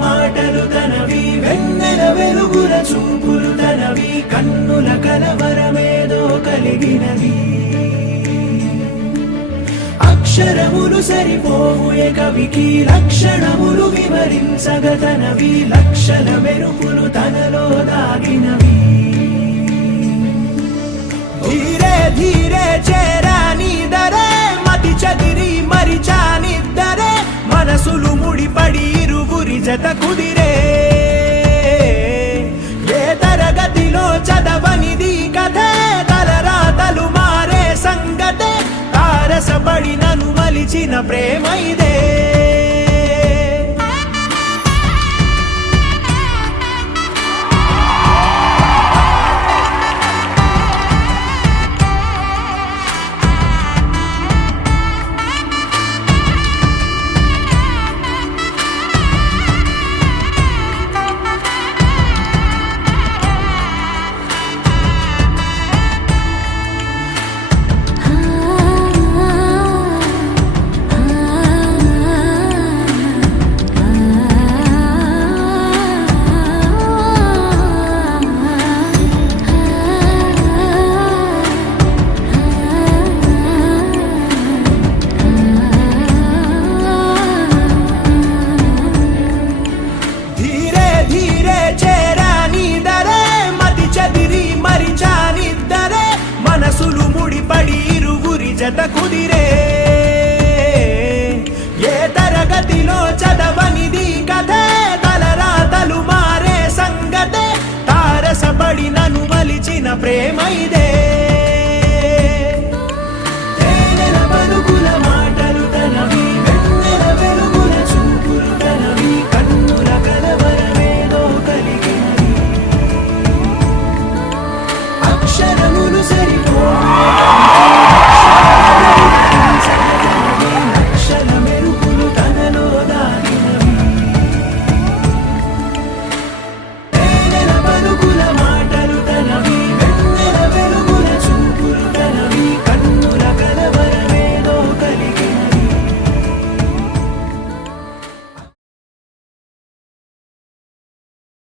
మాటలు తనవి, వెన్నెల వెలుగుల చూపులు తనవి, కన్నుల కలవరమేదో కలిగినది. అక్షరములు సరిపోవు ఏ కవికి, లక్షణములు వివరించగతనవి, లక్షల మెరుపులు తనలో దాగినవి. ధీరే ధీరే చేరాని దరే, మతి చదిరి మరిచానిద్దరే, మనసులు ముడిపడి ఇరువురి జత కుదిరే. ఏ తరగతిలో చదవనిది కథే, తలరాతలు మారే సంగతే, తారసపడి నన్ను మలిచిన ప్రేమ ఇదే. మనసులు ముడిపడి ఇరువురి జత కుదిరే.